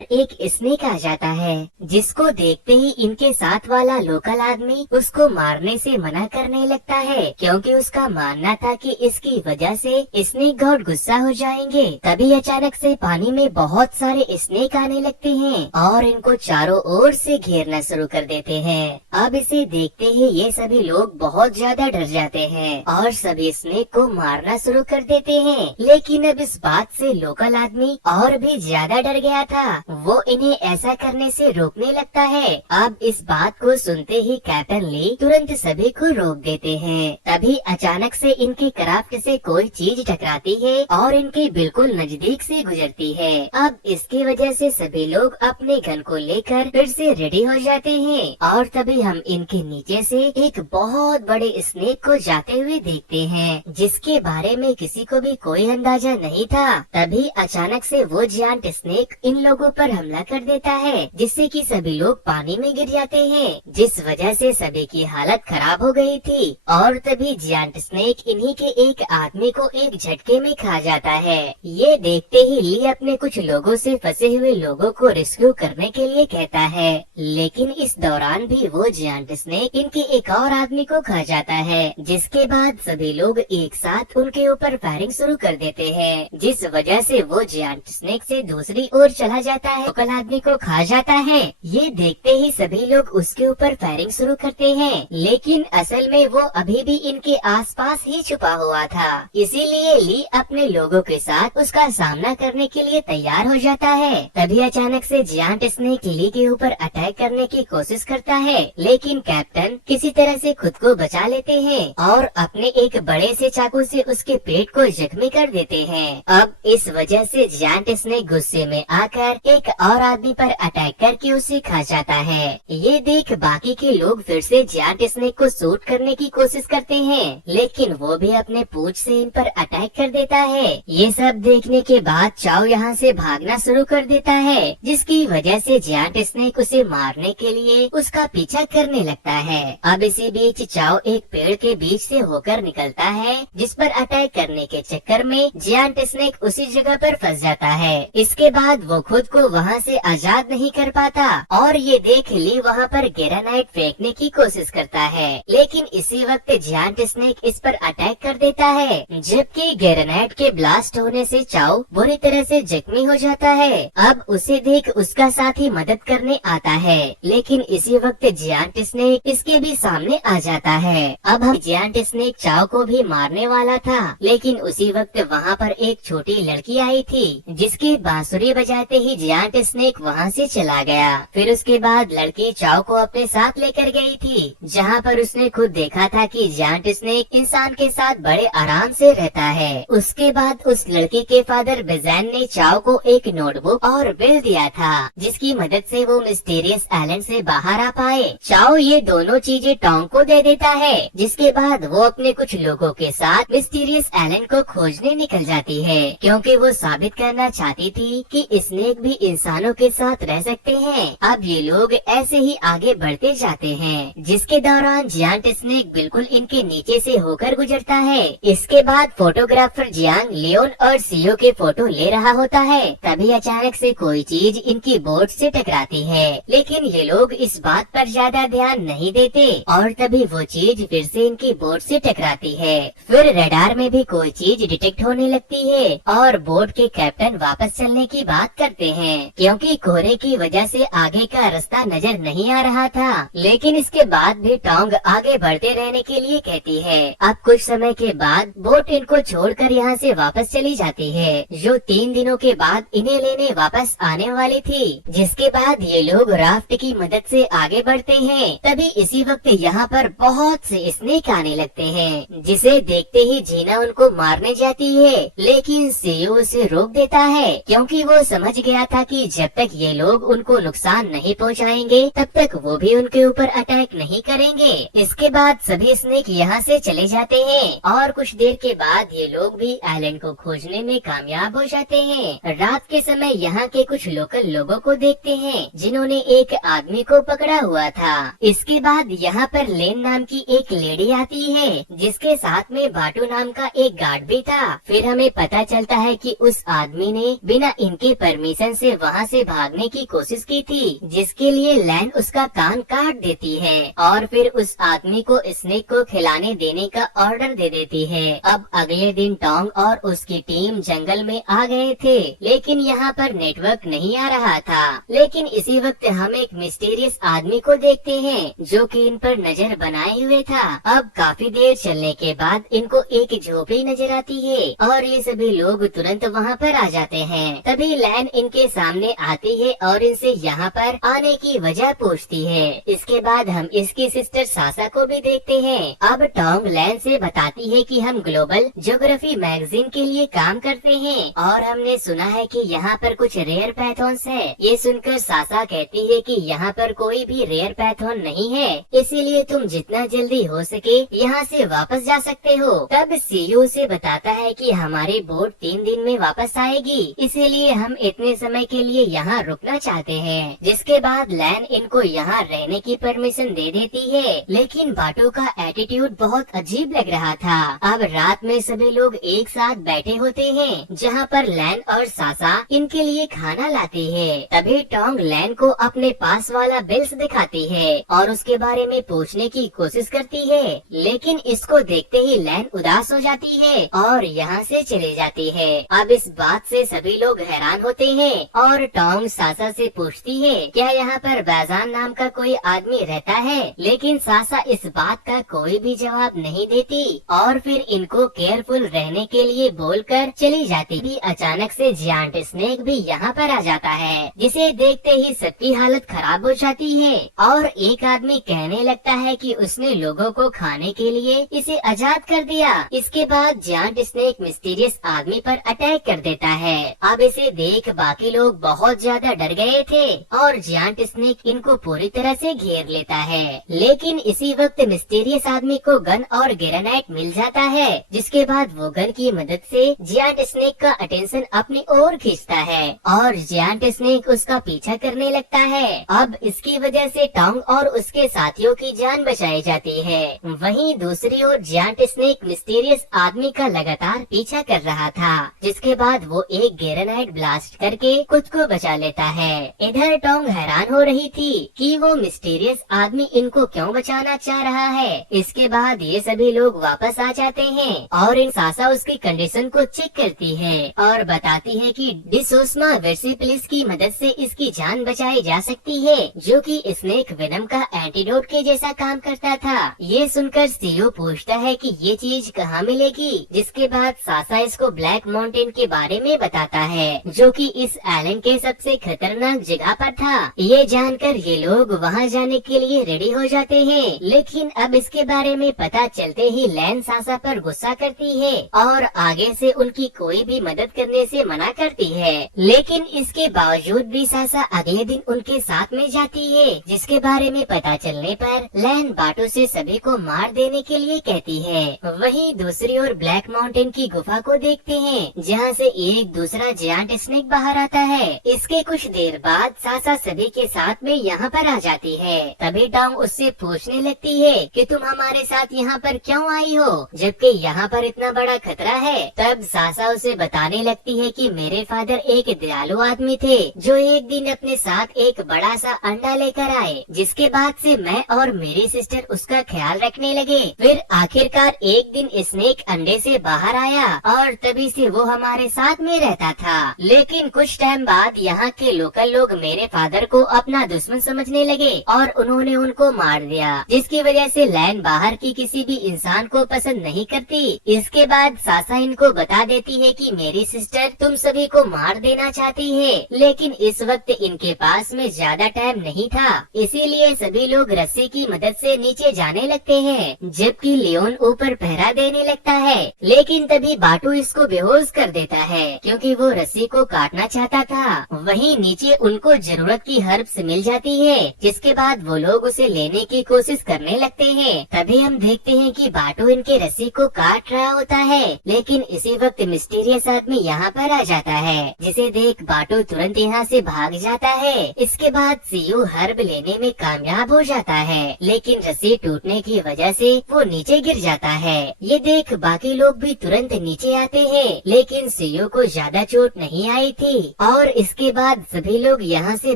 एक स्नेक आ जाता है, जिसको देखते ही इनके साथ वाला लोकल आदमी उसको मारने से मना करने लगता है, क्योंकि उसका मानना था कि इसकी वजह से स्नेक गॉड गुस्सा हो जाएंगे। तभी अचानक से पानी में बहुत सारे स्नेक आने लगते हैं और इनको चारों ओर से घेरना शुरू कर देते हैं। अब इसे देखते ही ये सभी लोग बहुत ज्यादा डर जाते हैं और सभी स्नेक को मारना शुरू कर देते हैं। लेकिन अब इस बात से लोकल आदमी और भी ज्यादा डर गया था। वो इन्हें ऐसा करने से रोकने लगता है। अब इस बात को सुनते ही कैप्टन ली तुरंत सभी को रोक देते हैं। तभी अचानक से इनकी क्राफ्ट से कोई चीज टकराती है और इनके बिल्कुल नजदीक से गुजरती है। अब इसकी वजह से सभी लोग अपने गन को लेकर फिर से रेडी हो जाते हैं और तभी हम इनके नीचे से एक बहुत बड़े स्नेक को जाते हुए देखते हैं, जिसके बारे में किसी को भी कोई अंदाजा नहीं था। तभी अचानक से वो जायंट स्नेक इन लोगों पर हमला कर देता है, जिससे कि सभी लोग पानी में गिर जाते हैं, जिस वजह से सभी की हालत खराब हो गई थी। और तभी जायंट स्नेक इन्हीं के एक आदमी को एक झटके में खा जाता है। ये देखते ही ली अपने कुछ लोगों से फंसे हुए लोगों को रेस्क्यू करने के लिए कहता है, लेकिन इस दौरान भी वो जायंट स्नेक इनके एक और आदमी को खा जाता है, जिसके बाद सभी लोग एक साथ उनके ऊपर फायरिंग शुरू कर देते हैं, जिस वजह से वो जायंट स्नेक से दूसरी ओर चला जाता है, लोकल आदमी को खा जाता है। ये देखते ही सभी लोग उसके ऊपर फायरिंग शुरू करते हैं, लेकिन असल में वो अभी भी इनके आसपास ही छुपा हुआ था। इसीलिए ली अपने लोगों के साथ उसका सामना करने के लिए तैयार हो जाता है। तभी अचानक से जायंट स्नेक ली के ऊपर अटैक करने की कोशिश करता है, लेकिन कैप्टन किसी तरह से खुद को बचा लेते हैं और अपने एक बड़े से चाकू से उसके पेट को जख्मी कर देते हैं। अब इस वजह से जायंट स्नेक गुस्से में आकर एक और आदमी पर अटैक करके उसे खा जाता है। ये देख बाकी के लोग फिर से जायंट स्नेक को शूट करने की कोशिश करते हैं, लेकिन वो भी अपने पूंछ से इन पर अटैक कर देता है। ये सब देखने के बाद चाओ यहाँ से भागना शुरू कर देता है, जिसकी वजह से जायंट स्नेक उसे मारने के लिए उसका पीछा करने लगता है। अब इसी बीच चाओ एक पेड़ के बीच से होकर निकलता है, जिस पर अटैक करने के चक्कर में जायंट स्नेक उसी जगह पर फंस जाता है। इसके बाद वो खुद को वहाँ से आजाद नहीं कर पाता और ये देख ली वहाँ पर ग्रेनाइट फेंकने की कोशिश करता है, लेकिन इसी वक्त जायंट स्नेक इस पर अटैक कर देता है, जबकि ग्रेनाइट के ब्लास्ट होने से चाओ बुरी तरह से जख्मी हो जाता है। अब उसे देख उसका साथी मदद करने आता है, लेकिन इसी वक्त जायंट स्नेक इसके भी सामने आ जाता है। अब हम जायंट स्नेक चाओ को भी मारने वाला था, लेकिन उसी वक्त वहाँ पर एक छोटी लड़की आई थी, जिसकी बांसुरी बजाते ही जायंट स्नेक वहाँ से चला गया। फिर उसके बाद लड़की चाओ को अपने साथ लेकर गई थी, जहाँ पर उसने खुद देखा था कि जायंट स्नेक इंसान के साथ बड़े आराम से रहता है। उसके बाद उस लड़की के फादर बेजैन ने चाओ को एक नोटबुक और बिल दिया था, जिसकी मदद से वो मिस्टीरियस आइलैंड से बाहर आ पाए। चाओ ये दोनों चीजें टोंग को दे देता है, जिसके बाद वो अपने कुछ लोगों के साथ मिस्टीरियस आइलैंड को खोजने निकल जाती है, क्योंकि वो साबित करना चाहती थी कि स्नेक भी इंसानों के साथ रह सकते हैं। अब ये लोग ऐसे ही आगे बढ़ते जाते हैं, जिसके दौरान जायंट स्नेक बिल्कुल इनके नीचे से होकर गुजरता है। इसके बाद फोटोग्राफर जियांग लियोन और सीओ के फोटो ले रहा होता है। तभी अचानक से कोई चीज इनकी बोट से टकराती है, लेकिन ये लोग इस बात पर ज्यादा ध्यान नहीं देते और तभी वो चीज फिर से इनकी बोट से टकराती है। फिर रडार में भी कोई चीज डिटेक्ट होने लगती है और बोट के कैप्टन वापस चलने की बात करते हैं, क्योंकि कोहरे की वजह से आगे का रास्ता नजर नहीं आ रहा था। लेकिन इसके बाद भी टोंग आगे बढ़ते रहने के लिए कहती है। अब कुछ समय के बाद बोट इनको छोड़कर यहाँ से वापस चली जाती है, जो 3 दिनों के बाद इन्हें लेने वापस आने वाली थी। जिसके बाद ये लोग राफ्ट की मदद से आगे बढ़ते हैं। तभी इसी वक्त यहाँ पर बहुत से स्नेक आने लगते हैं, जिसे देखते ही जीना उनको मारने जाती है, लेकिन सीओ उसे रोक देता है, क्योंकि वो समझ गया था कि जब तक ये लोग उनको नुकसान नहीं पहुंचाएंगे तब तक वो भी उनके ऊपर अटैक नहीं करेंगे। इसके बाद सभी स्नेक यहाँ से चले जाते हैं और कुछ देर के बाद ये लोग भी आइलैंड को खोजने में कामयाब हो जाते हैं। रात के समय यहाँ के कुछ लोकल लोगों को देखते हैं, जिन्होंने एक आदमी को पकड़ा हुआ था। इसके बाद यहाँ पर लेन नाम की एक लेडी आती है, जिसके साथ में बाटू नाम का एक गार्ड भी था। फिर हमें पता चलता है कि उस आदमी ने बिना इनके परमिशन से से वहाँ से भागने की कोशिश की थी, जिसके लिए लैन उसका कान काट देती है और फिर उस आदमी को स्नेक को खिलाने देने का ऑर्डर दे देती है। अब अगले दिन टोंग और उसकी टीम जंगल में आ गए थे, लेकिन यहाँ पर नेटवर्क नहीं आ रहा था। लेकिन इसी वक्त हम एक मिस्टीरियस आदमी को देखते हैं जो कि इन पर नजर बनाए हुए था। अब काफी देर चलने के बाद इनको एक झोपड़ी नजर आती है और ये सभी लोग तुरंत वहाँ पर आ जाते हैं। तभी लैन इनके सामने आती है और इनसे यहाँ पर आने की वजह पूछती है। इसके बाद हम इसकी सिस्टर सासा को भी देखते हैं। अब टोंग लैन से बताती है कि हम ग्लोबल ज्योग्राफी मैगजीन के लिए काम करते हैं और हमने सुना है कि यहाँ पर कुछ रेयर पैथॉन्स है। ये सुनकर सासा कहती है कि यहाँ पर कोई भी रेयर पैथॉन नहीं है, इसीलिए तुम जितना जल्दी हो सके यहाँ से वापस जा सकते हो। तब सीयू से बताता है कि हमारी बोट 3 दिन में वापस आएगी, इसीलिए हम इतने समय के लिए यहाँ रुकना चाहते हैं। जिसके बाद लैन इनको यहाँ रहने की परमिशन दे देती है, लेकिन बाटो का एटीट्यूड बहुत अजीब लग रहा था। अब रात में सभी लोग एक साथ बैठे होते हैं, जहाँ पर लैन और सासा इनके लिए खाना लाती है। तभी टोंग लैन को अपने पास वाला बिल्स दिखाती है और उसके बारे में पूछने की कोशिश करती है, लेकिन इसको देखते ही लैन उदास हो जाती है और यहाँ से चली जाती है। अब इस बात से सभी लोग हैरान होते हैं और टोंग सासा से पूछती है क्या यहाँ पर बैजान नाम का कोई आदमी रहता है, लेकिन सासा इस बात का कोई भी जवाब नहीं देती और फिर इनको केयरफुल रहने के लिए बोलकर चली जाती। भी अचानक से जायंट स्नेक भी यहाँ पर आ जाता है, जिसे देखते ही सबकी हालत खराब हो जाती है और एक आदमी कहने लगता है कि उसने लोगों को खाने के लिए इसे आजाद कर दिया। इसके बाद जायंट स्नेक मिस्टीरियस आदमी पर अटैक कर देता है। अब इसे देख बाकी लोग बहुत ज्यादा डर गए थे और जायंट स्नेक इनको पूरी तरह से घेर लेता है। लेकिन इसी वक्त मिस्टीरियस आदमी को गन और ग्रेनाइट मिल जाता है, जिसके बाद वो गन की मदद से जायंट स्नेक का अटेंशन अपनी ओर खींचता है और जायंट स्नेक उसका पीछा करने लगता है। अब इसकी वजह से टोंग और उसके साथियों की जान बचाई जाती है। वहीं दूसरी ओर जायंट स्नेक मिस्टीरियस आदमी का लगातार पीछा कर रहा था, जिसके बाद वो एक ग्रेनाइट ब्लास्ट करके खुद को बचा लेता है। इधर टोंग हैरान हो रही थी कि वो मिस्टीरियस आदमी इनको क्यों बचाना चाह रहा है। इसके बाद ये सभी लोग वापस आ जाते हैं और इन सासा उसकी कंडीशन को चेक करती है और बताती है कि डिसोस्मा वेर्सिपिलिस की मदद से इसकी जान बचाई जा सकती है, जो कि स्नेक वेनम का एंटीडोट के जैसा काम करता था। ये सुनकर सीओ पूछता है कि ये चीज कहाँ मिलेगी, जिसके बाद सासा इसको ब्लैक माउंटेन के बारे में बताता है, जो कि इस आइलैंड के सबसे खतरनाक जगह पर था। ये जानकर ये लोग वहाँ जाने के लिए रेडी हो जाते हैं, लेकिन अब इसके बारे में पता चलते ही लैन सासा पर गुस्सा करती है और आगे से उनकी कोई भी मदद करने से मना करती है। लेकिन इसके बावजूद भी सासा अगले दिन उनके साथ में जाती है, जिसके बारे में पता चलने पर लैन बाटो से सभी को मार देने के लिए कहती है। वहीं दूसरी ओर ब्लैक माउंटेन की गुफा को देखते हैं, जहाँ से एक दूसरा जायंट स्नेक बाहर आता है। इसके कुछ देर बाद सासा सभी के साथ में यहाँ पर आ जाती है। तभी टोंग उससे पूछने लगती है कि तुम हमारे साथ यहाँ पर क्यों आई हो, जबकि यहाँ पर इतना बड़ा खतरा है। तब सासा उसे बताने लगती है कि मेरे फादर एक दयालु आदमी थे, जो एक दिन अपने साथ एक बड़ा सा अंडा लेकर आए, जिसके बाद से मैं और मेरी सिस्टर उसका ख्याल रखने लगे। फिर आखिरकार एक दिन स्नेक अंडे से बाहर आया और तभी से वो हमारे साथ में रहता था। लेकिन कुछ टाइम बाद यहाँ के लोकल लोग मेरे फादर को अपना दुश्मन समझने लगे और उन्होंने उनको मार दिया, जिसकी वजह से लैन बाहर की किसी भी इंसान को पसंद नहीं करती। इसके बाद सासा इनको बता देती है कि मेरी सिस्टर तुम सभी को मार देना चाहती है, लेकिन इस वक्त इनके पास में ज्यादा टाइम नहीं था, इसीलिए सभी लोग रस्सी की मदद से नीचे जाने लगते हैं, जबकि लियोन ऊपर पहरा देने लगता है। लेकिन तभी बाटू इसको बेहोश कर देता है, क्योंकि वो रस्सी को काटना चाहता था। वहीं नीचे उनको जरूरत की हर्ब्स मिल जाती है, जिसके बाद वो लोग उसे लेने की कोशिश करने लगते हैं। तभी हम देखते हैं कि बाटू इनके रस्सी को काट रहा होता है, लेकिन इसी वक्त मिस्टीरियस आदमी यहाँ पर आ जाता है, जिसे देख बाटू तुरंत यहाँ से भाग जाता है। इसके बाद सीयू हर्ब लेने में कामयाब हो जाता है, लेकिन रस्सी टूटने की वजह से वो नीचे गिर जाता है। ये देख बाकी लोग भी तुरंत नीचे आते हैं, लेकिन सीयू को ज्यादा चोट नहीं आई थी और और इसके बाद सभी लोग यहाँ से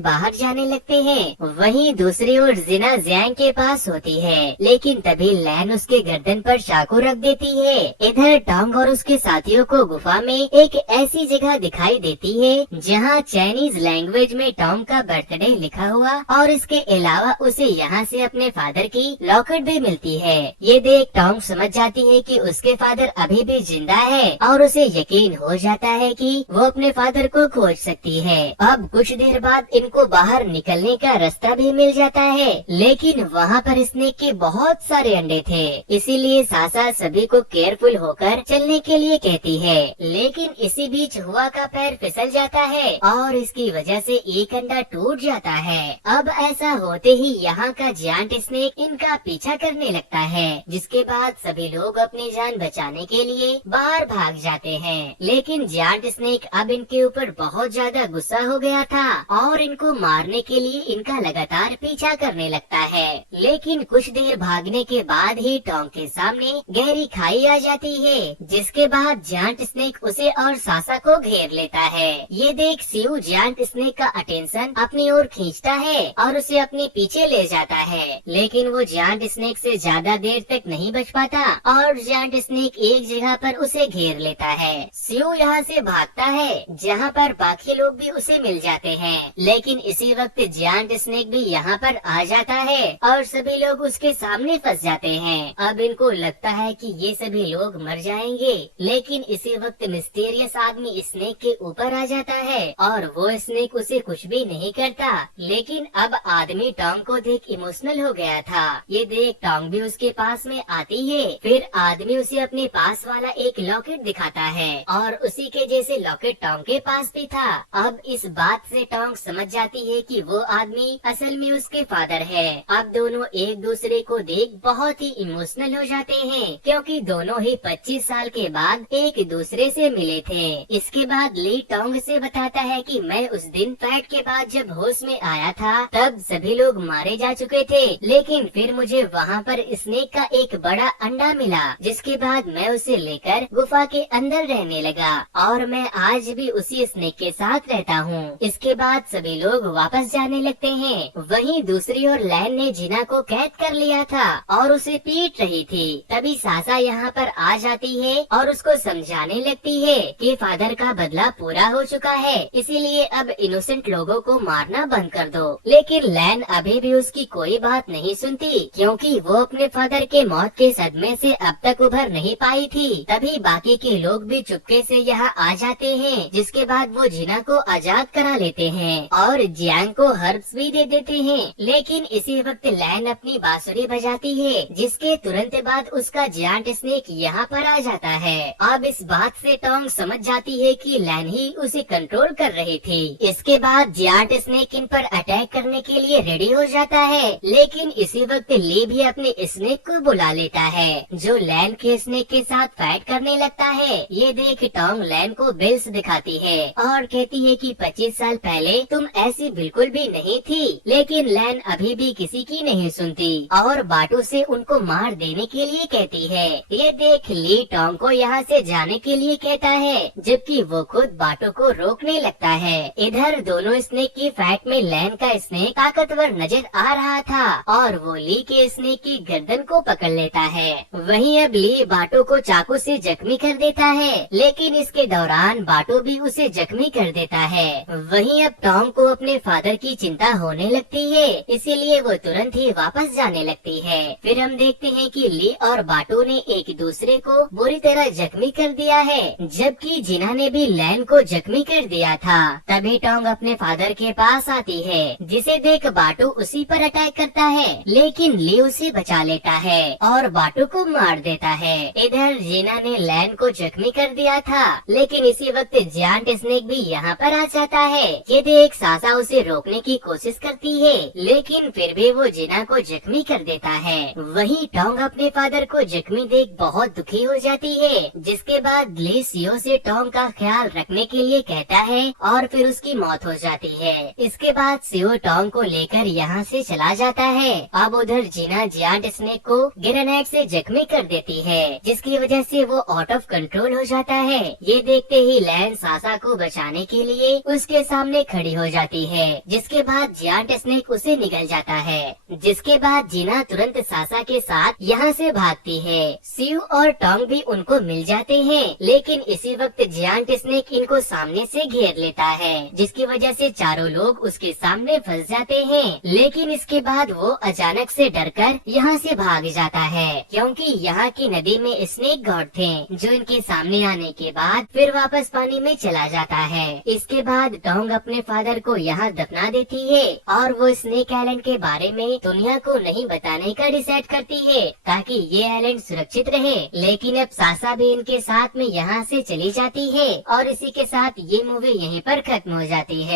बाहर जाने लगते हैं। वहीं दूसरी ओर जिना जियांग के पास होती है, लेकिन तभी लैन उसके गर्दन पर चाकू रख देती है। इधर टोंग और उसके साथियों को गुफा में एक ऐसी जगह दिखाई देती है जहाँ चाइनीज लैंग्वेज में टॉम का बर्थडे लिखा हुआ और इसके अलावा उसे यहाँ से अपने फादर की लॉकेट भी मिलती है। ये देख टॉम समझ जाती है कि उसके फादर अभी भी जिंदा है और उसे यकीन हो जाता है कि वो अपने फादर को खोज सकती है। अब कुछ देर बाद इनको बाहर निकलने का रास्ता भी मिल जाता है, लेकिन वहाँ पर स्नेक के बहुत सारे अंडे थे, इसीलिए सासा सभी को केयरफुल होकर चलने के लिए कहती है। लेकिन इसी बीच हुआ का पैर फिसल जाता है और इसकी वजह से एक अंडा टूट जाता है। अब ऐसा होते ही यहाँ का जायंट स्नेक इनका पीछा करने लगता है, जिसके बाद सभी लोग अपनी जान बचाने के लिए बाहर भाग जाते हैं। लेकिन जायंट स्नेक अब इनके ऊपर बहुत ज्यादा गुस्सा हो गया था और इनको मारने के लिए इनका लगातार पीछा करने लगता है। लेकिन कुछ देर भागने के बाद ही टोंग के सामने गहरी खाई आ जाती है, जिसके बाद जायंट स्नेक उसे और सासा को घेर लेता है। ये देख सिउ जायंट स्नेक का अटेंशन अपनी ओर खींचता है और उसे अपने पीछे ले जाता है, लेकिन वो जायंट स्नेक से ज्यादा देर तक नहीं बच पाता और जायंट स्नेक एक जगह पर उसे घेर लेता है। सिउ यहाँ से भागता है, जहाँ पर बाकी लोग भी उसे मिल जाते हैं, लेकिन इसी वक्त जायंट स्नेक भी यहाँ पर आ जाता है और सभी लोग उसके सामने फंस जाते हैं। अब इनको लगता है कि ये सभी लोग मर जाएंगे, लेकिन इसी वक्त मिस्टीरियस आदमी स्नेक के ऊपर आ जाता है और वो स्नेक उसे कुछ भी नहीं करता। लेकिन अब आदमी टोंग को देख इमोशनल हो गया था। ये देख टोंग भी उसके पास में आती है। फिर आदमी उसे अपने पास वाला एक लॉकेट दिखाता है और उसी के जैसे लॉकेट टोंग के पास भी था। अब इस बात से टोंग समझ जाती है कि वो आदमी असल में उसके फादर है। अब दोनों एक दूसरे को देख बहुत ही इमोशनल हो जाते हैं, क्योंकि दोनों ही 25 साल के बाद एक दूसरे से मिले थे। इसके बाद ली टोंग से बताता है कि मैं उस दिन फाइट के बाद जब होश में आया था तब सभी लोग मारे जा चुके थे, लेकिन फिर मुझे वहाँ पर स्नेक का एक बड़ा अंडा मिला, जिसके बाद मैं उसे लेकर गुफा के अंदर रहने लगा और मैं आज भी उसी स्नेक के साथ रहता हूँ। इसके बाद सभी लोग वापस जाने लगते हैं। वहीं दूसरी ओर लैन ने जिना को कैद कर लिया था और उसे पीट रही थी। तभी सासा यहाँ पर आ जाती है और उसको समझाने लगती है कि फादर का बदला पूरा हो चुका है, इसीलिए अब इनोसेंट लोगों को मारना बंद कर दो। लेकिन लैन अभी भी उसकी कोई बात नहीं सुनती, क्योंकि वो अपने फादर के मौत के सदमे से अब तक उभर नहीं पाई थी। तभी बाकी के लोग भी चुपके से यहाँ आ जाते हैं, जिसके बाद वो जिना को आजाद करा लेते हैं और जियांग को हर्ब्स भी दे देते हैं। लेकिन इसी वक्त लैन अपनी बांसुरी बजाती है, जिसके तुरंत बाद उसका जायंट स्नेक यहाँ पर आ जाता है। अब इस बात से टोंग समझ जाती है कि लैन ही उसे कंट्रोल कर रही थी। इसके बाद जायंट स्नेक इन पर अटैक करने के लिए रेडी हो जाता है, लेकिन इसी वक्त ली भी अपने स्नेक को बुला लेता है, जो लैन के स्नेक के साथ फाइट करने लगता है। ये देख टोंग लैन को बिल्स दिखाती है और कहती है कि 25 साल पहले तुम ऐसी बिल्कुल भी नहीं थी। लेकिन लैन अभी भी किसी की नहीं सुनती और बाटू से उनको मार देने के लिए कहती है। ये देख ली टोंग को यहाँ से जाने के लिए कहता है, जबकि वो खुद बाटू को रोकने लगता है। इधर दोनों स्नेक की फाइट में लैन का स्नेक ताकतवर नजर आ रहा था और वो ली के स्नेक की गर्दन को पकड़ लेता है। वहीं अब ली बाटू को चाकू से जख्मी कर देता है, लेकिन इसके दौरान बाटू भी उसे जख्मी कर देता है। वहीं अब टोंग को अपने फादर की चिंता होने लगती है, इसीलिए वो तुरंत ही वापस जाने लगती है। फिर हम देखते हैं कि ली और बाटू ने एक दूसरे को बुरी तरह जख्मी कर दिया है, जबकि जिना ने भी लैन को जख्मी कर दिया था। तभी टोंग अपने फादर के पास आती है, जिसे देख बाटू उसी पर अटैक करता है, लेकिन ली उसे बचा लेता है और बाटू को मार देता है। इधर जिना ने लैन को जख्मी कर दिया था, लेकिन इसी वक्त जायंट स्नेक भी यहाँ पर आ जाता है। ये देख सासा उसे रोकने की कोशिश करती है, लेकिन फिर भी वो जिना को जख्मी कर देता है। वहीं टोंग अपने फादर को जख्मी देख बहुत दुखी हो जाती है, जिसके बाद ली सियो से टोंग का ख्याल रखने के लिए कहता है और फिर उसकी मौत हो जाती है। इसके बाद सियो टोंग को लेकर यहाँ से चला जाता है। अब उधर जिना जायंट स्नेक को ग्रेनेड से जख्मी कर देती है, जिसकी वजह से वो आउट ऑफ कंट्रोल हो जाता है। ये देखते ही लैन सासा को बचाने के लिए उसके सामने खड़ी हो जाती है, जिसके बाद जायंट स्नेक उसे निगल जाता है। जिसके बाद जीना तुरंत सासा के साथ यहाँ से भागती है। सीयू और टोंग भी उनको मिल जाते हैं, लेकिन इसी वक्त जायंट स्नेक इनको सामने से घेर लेता है, जिसकी वजह से चारों लोग उसके सामने फंस जाते हैं। लेकिन इसके बाद वो अचानक से डरकर यहाँ से भाग जाता है, क्योंकि यहाँ की नदी में स्नेक गॉड थे, जो इनके सामने आने के बाद फिर वापस पानी में चला जाता है। इसके बाद टोंग अपने फादर को यहाँ दफना देती है और वो स्नेक आइलैंड के बारे में दुनिया को नहीं बताने का डिसाइड करती है, ताकि ये आइलैंड सुरक्षित रहे। लेकिन अब सासा भी इनके साथ में यहाँ से चली जाती है और इसी के साथ ये मूवी यहीं पर खत्म हो जाती है।